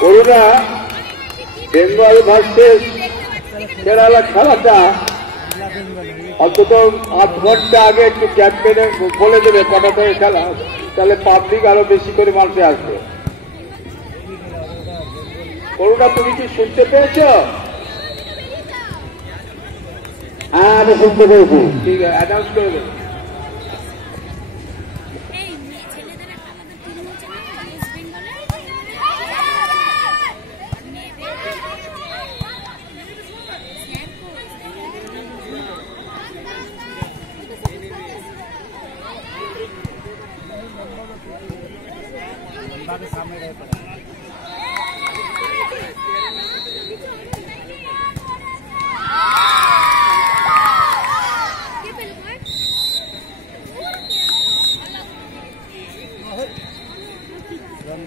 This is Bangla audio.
করুণা বেঙ্গল ভার্সেস কেরালা খেলাটা অন্তত 8 ঘন্টা আগে একটু ক্যাম্পেনে বলে দেবে কটা থেকে খেলা, তাহলে পাবলিক আরো বেশি করে মাঠে আসবে। করুণা তুমি কি শুনতে পেয়েছ? হ্যাঁ আমি শুনতে পেয়েছি। ঠিক আছে, অ্যানাউন্স করে দেবো। सामने रहे पड़ा रन